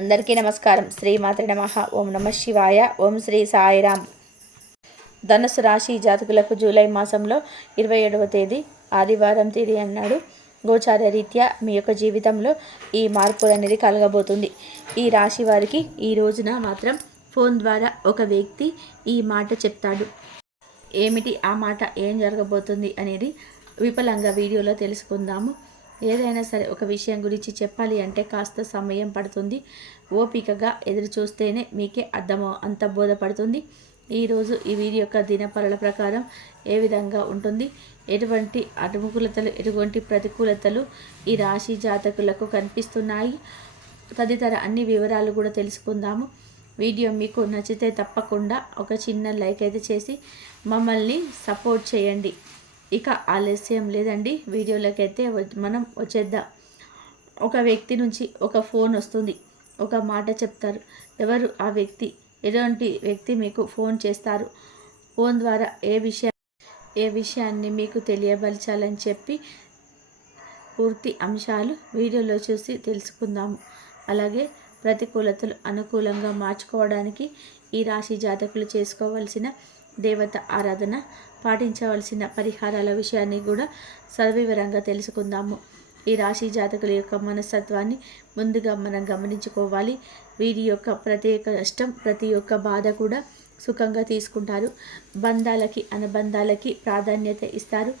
అందరికీ నమస్కారం. శ్రీమాత్రే నమః. ఓం నమ శివాయ. ఓం శ్రీ సాయిరామ్. ధనుసు రాశి జాతకులకు జూలై మాసంలో 27వ తేదీ ఆదివారం తేదీ అన్నాడు గోచార రీత్యా మీ యొక్క జీవితంలో ఈ మార్పు అనేది కలగబోతుంది. ఈ రాశి వారికి ఈ రోజున మాత్రం ఫోన్ ద్వారా ఒక వ్యక్తి ఈ మాట చెప్తాడు. ఏమిటి ఆ మాట, ఏం జరగబోతుంది అనేది విపులంగా వీడియోలో తెలుసుకుందాము. ఏదైనా సరే ఒక విషయం గురించి చెప్పాలి అంటే కాస్త సమయం పడుతుంది. ఓపికగా ఎదురు చూస్తేనే మీకే అంత బోధపడుతుంది. ఈరోజు ఈ వీడియో యొక్క దినఫలాల ప్రకారం ఏ విధంగా ఉంటుంది, ఎటువంటి అనుకూలతలు ఎటువంటి ప్రతికూలతలు ఈ రాశి జాతకులకు కనిపిస్తున్నాయి తదితర అన్ని వివరాలు కూడా తెలుసుకుందాము. వీడియో మీకు నచ్చితే తప్పకుండా ఒక చిన్న లైక్ అయితే చేసి మమ్మల్ని సపోర్ట్ చేయండి. ఇక ఆలస్యం లేదండి, వీడియోలోకి అయితే మనం వచ్చేద్దాం. ఒక వ్యక్తి నుంచి ఒక ఫోన్ వస్తుంది, ఒక మాట చెప్తారు. ఎవరు ఆ వ్యక్తి, ఎటువంటి వ్యక్తి మీకు ఫోన్ చేస్తారు, ఫోన్ ద్వారా ఏ విషయాన్ని మీకు తెలియపరచాలని చెప్పి పూర్తి అంశాలు వీడియోలో చూసి తెలుసుకుందాము. అలాగే ప్రతికూలతలు అనుకూలంగా మార్చుకోవడానికి ఈ రాశి జాతకులు చేసుకోవాల్సిన దేవత ఆరాధన, పాటించవలసిన పరిహారాల విషయాన్ని కూడా సవివరంగా తెలుసుకుందాము. ఈ రాశి జాతకుల యొక్క మనస్తత్వాన్ని ముందుగా మనం గమనించుకోవాలి. వీరి యొక్క ప్రత్యేక కష్టం, ప్రతి ఒక్క బాధ కూడా సుఖంగా తీసుకుంటారు. బంధాలకి అనుబంధాలకి ప్రాధాన్యత ఇస్తారు.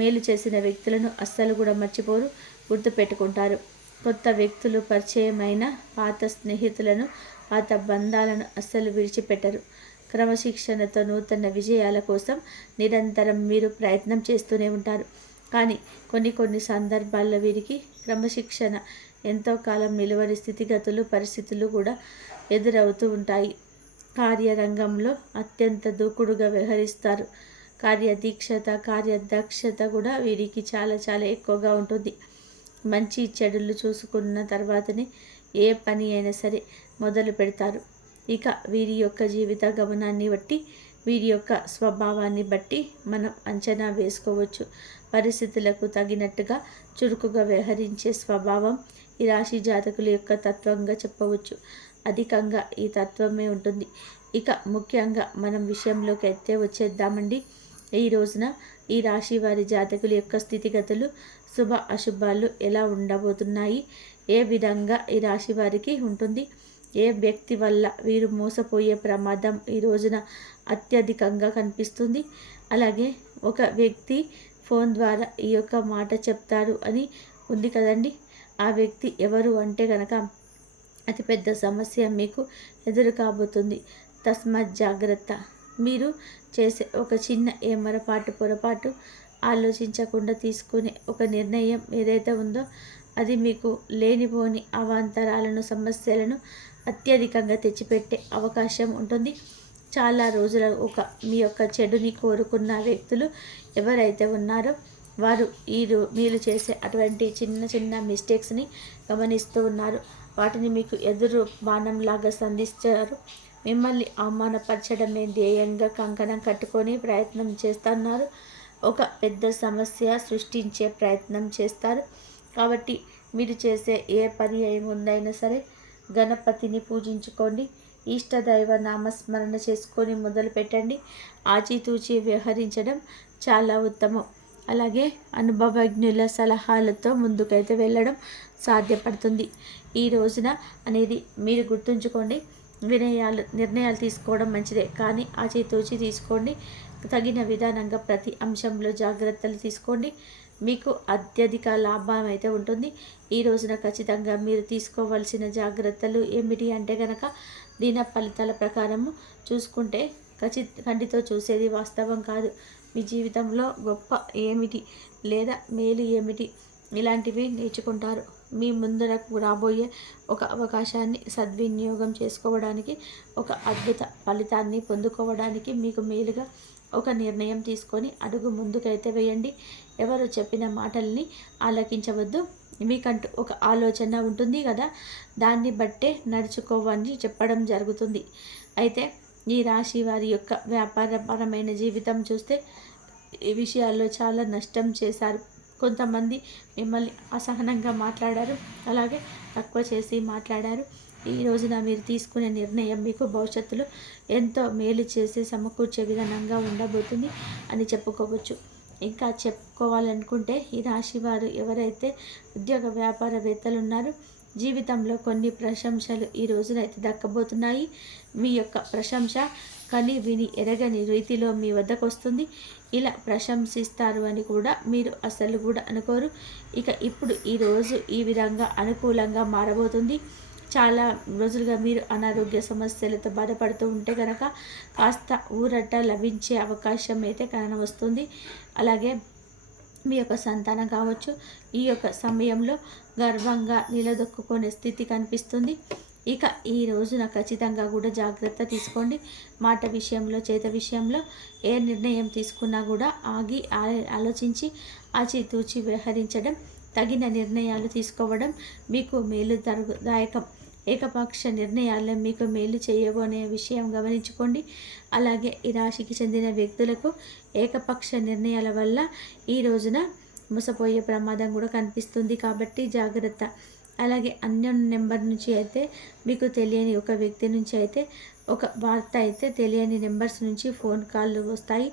మేలు చేసిన వ్యక్తులను అస్సలు కూడా మర్చిపోరు, గుర్తుపెట్టుకుంటారు. కొత్త వ్యక్తులు పరిచయమైన పాత స్నేహితులను, పాత బంధాలను అస్సలు విడిచిపెట్టరు. క్రమశిక్షణతో నూతన విజయాల కోసం నిరంతరం మీరు ప్రయత్నం చేస్తూనే ఉంటారు. కానీ కొన్ని సందర్భాల్లో వీరికి క్రమశిక్షణ ఎంతో కాలం నిలవని స్థితిగతులు, పరిస్థితులు కూడా ఎదురవుతూ ఉంటాయి. కార్యరంగంలో అత్యంత దూకుడుగా వ్యవహరిస్తారు. కార్యదక్షత కూడా వీరికి చాలా చాలా ఎక్కువగా ఉంటుంది. మంచి చెడులు చూసుకున్న తర్వాతనే ఏ పని అయినా సరే మొదలు పెడతారు. ఇక వీరి యొక్క జీవిత గమనాన్ని బట్టి, వీరి యొక్క స్వభావాన్ని బట్టి మనం అంచనా వేసుకోవచ్చు. పరిస్థితులకు తగినట్టుగా చురుకుగా వ్యవహరించే స్వభావం ఈ రాశి జాతకుల యొక్క తత్వంగా చెప్పవచ్చు. అధికంగా ఈ తత్వమే ఉంటుంది. ఇక ముఖ్యంగా మనం విషయంలోకి అయితే వచ్చేద్దామండి. ఈ రోజున ఈ రాశి వారి జాతకుల యొక్క స్థితిగతులు, శుభ అశుభాలు ఎలా ఉండబోతున్నాయి, ఏ విధంగా ఈ రాశి వారికి ఉంటుంది, ఏ వ్యక్తి వల్ల వీరు మోసపోయే ప్రమాదం ఈ రోజున అత్యధికంగా కనిపిస్తుంది. అలాగే ఒక వ్యక్తి ఫోన్ ద్వారా ఈ యొక్క మాట చెప్తారు అని ఉంది కదండి. ఆ వ్యక్తి ఎవరు అంటే కనుక అతిపెద్ద సమస్య మీకు ఎదురు కాబోతుంది. తస్మత్ జాగ్రత్త. మీరు చేసే ఒక చిన్న పొరపాటు ఆలోచించకుండా తీసుకునే ఒక నిర్ణయం ఏదైతే ఉందో అది మీకు లేనిపోని అవాంతరాలను, సమస్యలను అత్యధికంగా తెచ్చిపెట్టే అవకాశం ఉంటుంది. చాలా రోజుల మీ యొక్క చెడుని కోరుకున్న వ్యక్తులు ఎవరైతే ఉన్నారో వారు మీరు చేసే అటువంటి చిన్న మిస్టేక్స్ని గమనిస్తూ ఉన్నారు. వాటిని మీకు ఎదురు బాణంలాగా సంధిస్తారు. మిమ్మల్ని అవమానపరచడమే ధ్యేయంగా కంకణం కట్టుకొని ప్రయత్నం చేస్తున్నారు. ఒక పెద్ద సమస్య సృష్టించే ప్రయత్నం చేస్తారు. కాబట్టి మీరు చేసే ఏ పని ఏముందైనా సరే గణపతిని పూజించుకోండి. ఇష్టదైవ నామస్మరణ చేసుకొని మొదలు పెట్టండి. ఆచితూచి వ్యవహరించడం చాలా ఉత్తమం. అలాగే అనుభవజ్ఞుల సలహాలతో ముందుకైతే వెళ్ళడం సాధ్యపడుతుంది. ఈ రోజున అనేది మీరు గుర్తుంచుకోండి. నిర్ణయాలు తీసుకోవడం మంచిదే, కానీ ఆచితూచి తీసుకోండి. తగిన విధానంగా ప్రతి అంశంలో జాగ్రత్తలు తీసుకోండి. మీకు అత్యధిక లాభం అయితే ఉంటుంది. ఈ రోజున ఖచ్చితంగా మీరు తీసుకోవాల్సిన జాగ్రత్తలు ఏమిటి అంటే కనుక దీన ఫలితాల ప్రకారము చూసుకుంటే కంటితో చూసేది వాస్తవం కాదు. మీ జీవితంలో గొప్ప ఏమిటి లేదా మేలు ఏమిటి ఇలాంటివి నేర్చుకుంటారు. మీ ముందరకు రాబోయే ఒక అవకాశాన్ని సద్వినియోగం చేసుకోవడానికి, ఒక అద్భుత ఫలితాన్ని పొందుకోవడానికి మీకు మేలుగా ఒక నిర్ణయం తీసుకొని అడుగు ముందుకైతే వేయండి. ఎవరు చెప్పిన మాటల్ని ఆలకించవద్దు. మీకంటూ ఒక ఆలోచన ఉంటుంది కదా, దాన్ని బట్టే నడుచుకోవని చెప్పడం జరుగుతుంది. అయితే ఈ రాశి వారి యొక్క వ్యాపారపరమైన జీవితం చూస్తే ఈ విషయాల్లో చాలా నష్టం చేశారు. కొంతమంది మిమ్మల్ని అసహనంగా మాట్లాడారు. అలాగే తక్కువ చేసి మాట్లాడారు. ఈ రోజున మీరు తీసుకునే నిర్ణయం మీకు భవిష్యత్తులో ఎంతో మేలు చేసి సమకూర్చే విధానంగా ఉండబోతుంది అని చెప్పుకోవచ్చు. ఇంకా చెప్పుకోవాలనుకుంటే ఈ రాశి వారు ఎవరైతే ఉద్యోగ వ్యాపారవేత్తలు ఉన్నారో జీవితంలో కొన్ని ప్రశంసలు ఈ రోజునైతే దక్కబోతున్నాయి. మీ యొక్క ప్రశంస కని విని ఎరగని రీతిలో మీ వద్దకు వస్తుంది. ఇలా ప్రశంసిస్తారు అని కూడా మీరు అసలు కూడా అనుకోరు. ఇక ఇప్పుడు ఈరోజు ఈ విధంగా అనుకూలంగా మారబోతుంది. చాలా రోజులుగా మీరు అనారోగ్య సమస్యలతో బాధపడుతూ ఉంటే కనుక కాస్త ఊరట లభించే అవకాశం అయితే వస్తుంది. అలాగే మీ యొక్క సంతానం కావచ్చు ఈ యొక్క సమయంలో గర్వంగా నిలదొక్కునే స్థితి కనిపిస్తుంది. ఇక ఈ రోజున ఖచ్చితంగా కూడా జాగ్రత్త తీసుకోండి. మాట విషయంలో చేత విషయంలో ఏ నిర్ణయం తీసుకున్నా కూడా ఆగి ఆలోచించి ఆచితూచి వ్యవహరించడం, తగిన నిర్ణయాలు తీసుకోవడం మీకు మేలుదాయకం. ఏకపక్ష నిర్ణయాల్లో మీకు మేలు చేయబోనే విషయం గమనించుకోండి. అలాగే ఈ రాశికి చెందిన వ్యక్తులకు ఏకపక్ష నిర్ణయాల వల్ల ఈ రోజున మోసపోయే ప్రమాదం కూడా కనిపిస్తుంది. కాబట్టి జాగ్రత్త. అలాగే అన్యోన్ నెంబర్ నుంచి అయితే మీకు తెలియని ఒక వ్యక్తి నుంచి అయితే ఒక వార్త అయితే తెలియని నెంబర్స్ నుంచి ఫోన్ కాళ్ళు వస్తాయి.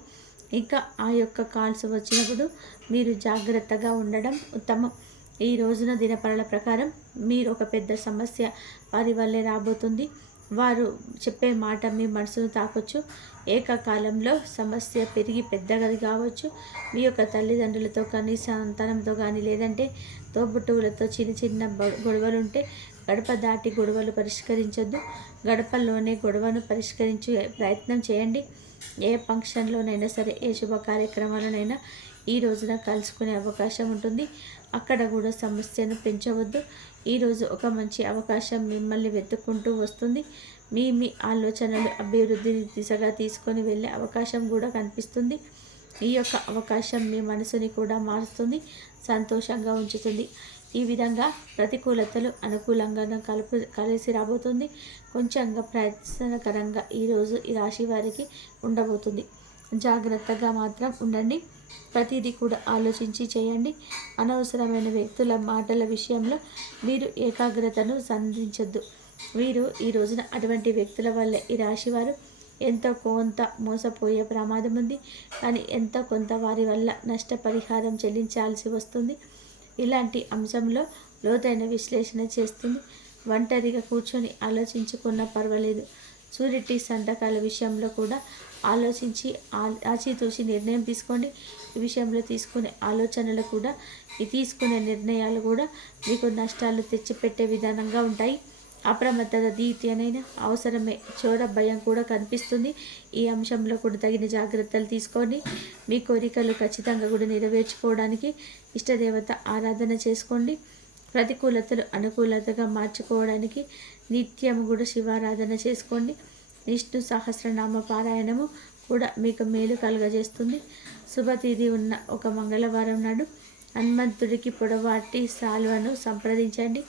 ఇంకా ఆ యొక్క కాల్స్ వచ్చినప్పుడు మీరు జాగ్రత్తగా ఉండడం ఉత్తమం. ఈ రోజున దినపరల ప్రకారం మీరు ఒక పెద్ద సమస్య వారి వల్లే రాబోతుంది. వారు చెప్పే మాట మీ మనసును తాకొచ్చు. ఏకకాలంలో సమస్య పెరిగి పెద్దగా కావచ్చు. మీ యొక్క తల్లిదండ్రులతో కానీ సంతానంతో కానీ లేదంటే తోబుట్టువులతో చిన్న చిన్న గొడవలుంటే గడప దాటి గొడవలు పరిష్కరించొద్దు. గడపలోనే గొడవను పరిష్కరించే ప్రయత్నం చేయండి. ఏ ఫంక్షన్లోనైనా సరే ఏ శుభ కార్యక్రమాలనైనా ఈ రోజున కలుసుకునే అవకాశం ఉంటుంది. అక్కడ కూడా సమస్యను పెంచవద్దు. ఈరోజు ఒక మంచి అవకాశం మిమ్మల్ని వెతుక్కుంటూ వస్తుంది. మీ ఆలోచనలు అభివృద్ధిని దిశగా తీసుకొని వెళ్ళే అవకాశం కూడా కనిపిస్తుంది. ఈ యొక్క అవకాశం మీ మనసుని కూడా మారుస్తుంది, సంతోషంగా ఉంచుతుంది. ఈ విధంగా ప్రతికూలతలు అనుకూలంగా కలిసి రాబోతుంది. కొంచెంగా ప్రయత్నకరంగా ఈరోజు ఈ రాశి వారికి ఉండబోతుంది. జాగ్రత్తగా మాత్రం ఉండండి. ప్రతిదీ కూడా ఆలోచించి చేయండి. అనవసరమైన వ్యక్తుల మాటల విషయంలో మీరు ఏకాగ్రతను సంధించొద్దు. వీరు ఈ రోజున అటువంటి వ్యక్తుల వల్లే ఈ రాశివారు ఎంతో కొంత మోసపోయే ప్రమాదం ఉంది. కానీ ఎంతో కొంత వారి వల్ల నష్టపరిహారం చెల్లించాల్సి వస్తుంది. ఇలాంటి అంశంలో లోతైన విశ్లేషణ చేస్తుంది. ఒంటరిగా కూర్చొని ఆలోచించుకున్నా పర్వాలేదు. షూరిటీ సంతకాల విషయంలో కూడా ఆలోచించి ఆచితూచి నిర్ణయం తీసుకోండి. ఈ విషయంలో తీసుకునే ఆలోచనలు కూడా తీసుకునే నిర్ణయాలు కూడా మీకు నష్టాలు తెచ్చిపెట్టే విధానంగా ఉంటాయి. అప్రమత్తత దీత్యనైనా అవసరమే. చోర భయం కూడా కనిపిస్తుంది. ఈ అంశంలో కూడా తగిన జాగ్రత్తలు తీసుకోండి. మీ కోరికలు ఖచ్చితంగా కూడా నెరవేర్చుకోవడానికి ఇష్టదేవత ఆరాధన చేసుకోండి. ప్రతికూలతలు అనుకూలతగా మార్చుకోవడానికి నిత్యం కూడా శివారాధన చేసుకోండి. విష్ణు సహస్రనామ పారాయణము కూడా మీకు మేలు కలుగజేస్తుంది. శుభతిథి ఉన్న ఒక మంగళవారం నాడు హనుమంతుడికి పొడవాటి సాల్వను సంప్రదించండి.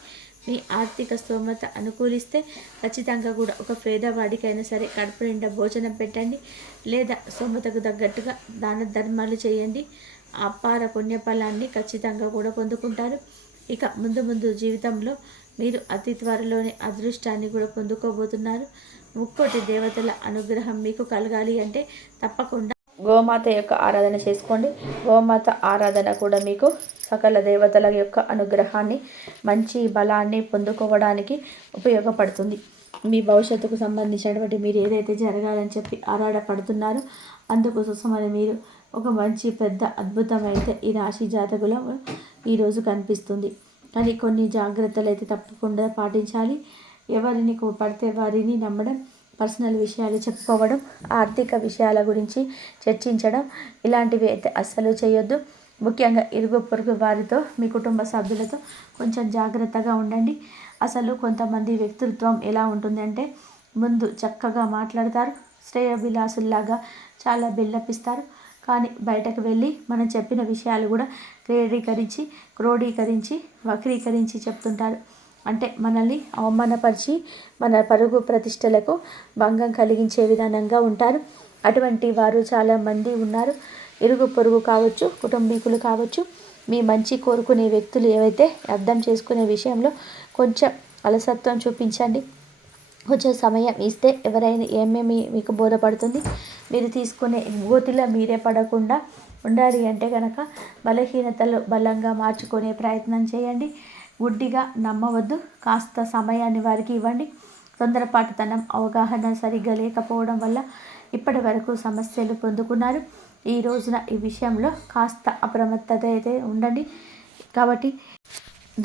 మీ ఆర్థిక స్తోమత అనుకూలిస్తే ఖచ్చితంగా కూడా ఒక పేదవాడికైనా సరే కడుపు నిండా భోజనం పెట్టండి, లేదా స్తోమతకు తగ్గట్టుగా దాన ధర్మాలు చేయండి. అపార పుణ్యఫలాన్ని ఖచ్చితంగా కూడా పొందుకుంటారు. ఇక ముందు జీవితంలో మీరు అతి త్వరలోనే అదృష్టాన్ని కూడా పొందుకోబోతున్నారు. ముక్కోటి దేవతల అనుగ్రహం మీకు కలగాలి అంటే తప్పకుండా గోమాత యొక్క ఆరాధన చేసుకోండి. గోమాత ఆరాధన కూడా మీకు సకల దేవతల యొక్క అనుగ్రహాన్ని, మంచి బలాన్ని పొందుకోవడానికి ఉపయోగపడుతుంది. మీ భవిష్యత్తుకు సంబంధించినటువంటి మీరు ఏదైతే జరగాలని చెప్పి ఆరాటపడుతున్నారో అందుకోసమని మీరు ఒక మంచి పెద్ద అద్భుతమైతే ఈ రాశి జాతకులో ఈరోజు కనిపిస్తుంది. కానీ కొన్ని జాగ్రత్తలు అయితే తప్పకుండా పాటించాలి. ఎవరిని పడితే వారిని నమ్మడం, పర్సనల్ విషయాలు చెప్పుకోవడం, ఆర్థిక విషయాల గురించి చర్చించడం ఇలాంటివి అయితే అస్సలు చేయొద్దు. ముఖ్యంగా ఇరుగు పొరుగు వారితో, మీ కుటుంబ సభ్యులతో కొంచెం జాగ్రత్తగా ఉండండి. అసలు కొంతమంది వ్యక్తిత్వం ఎలా ఉంటుంది ముందు చక్కగా మాట్లాడతారు, శ్రేయోభిలాసుల్లాగా చాలా బిల్డపిస్తారు. కానీ బయటకు వెళ్ళి మనం చెప్పిన విషయాలు కూడా క్రోడీకరించి వక్రీకరించి చెప్తుంటారు. అంటే మనల్ని అవమానపరిచి మన పరుగు ప్రతిష్టలకు భంగం కలిగించే విధానంగా ఉంటారు. అటువంటి వారు చాలామంది ఉన్నారు. ఇరుగు పొరుగు కావచ్చు, కుటుంబీకులు కావచ్చు, మీ మంచి కోరుకునే వ్యక్తులు ఏవైతే అర్థం చేసుకునే విషయంలో కొంచెం అలసత్వం చూపించండి. కొంచెం సమయం ఇస్తే ఎవరైనా ఏమేమి మీకు బోధపడుతుంది. మీరు తీసుకునే గోతిలో మీరే పడకుండా ఉండాలి అంటే కనుక బలహీనతలు బలంగా మార్చుకునే ప్రయత్నం చేయండి. గుడ్డిగా నమ్మవద్దు. కాస్త సమయాన్ని వారికి ఇవ్వండి. తొందరపాటుతనం, అవగాహన సరిగ్గా లేకపోవడం వల్ల ఇప్పటి వరకు సమస్యలు పొందుకున్నారు. ఈ రోజున ఈ విషయంలో కాస్త అప్రమత్తత అయితే ఉండండి. కాబట్టి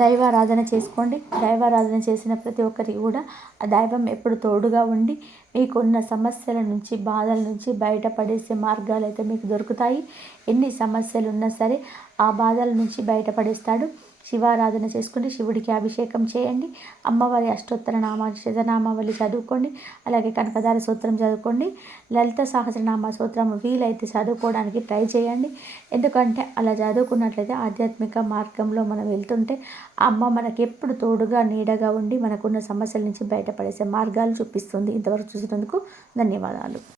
దైవారాధన చేసుకోండి. దైవారాధన చేసిన ప్రతి ఒక్కరికి కూడా ఆ దైవం ఎప్పుడు తోడుగా ఉండి మీకున్న సమస్యల నుంచి, బాధల నుంచి బయటపడేసే మార్గాలు అయితే మీకు దొరుకుతాయి. ఎన్ని సమస్యలు ఉన్నా సరే ఆ బాధల నుంచి బయటపడేస్తాడు. శివారాధన చేసుకుని శివుడికి అభిషేకం చేయండి. అమ్మవారి అష్టోత్తర శతనామావళి చదువుకోండి. అలాగే కనకదార సూత్రం చదువుకోండి. లలిత సహస్రనామ సూత్రం వీలైతే చదువుకోవడానికి ట్రై చేయండి. ఎందుకంటే అలా చదువుకున్నట్లయితే ఆధ్యాత్మిక మార్గంలో మనం వెళ్తుంటే ఆ అమ్మ మనకి ఎప్పుడు తోడుగా నీడగా ఉండి మనకున్న సమస్యల నుంచి బయటపడేసే మార్గాలు చూపిస్తుంది. ఇంతవరకు చూసినందుకు ధన్యవాదాలు.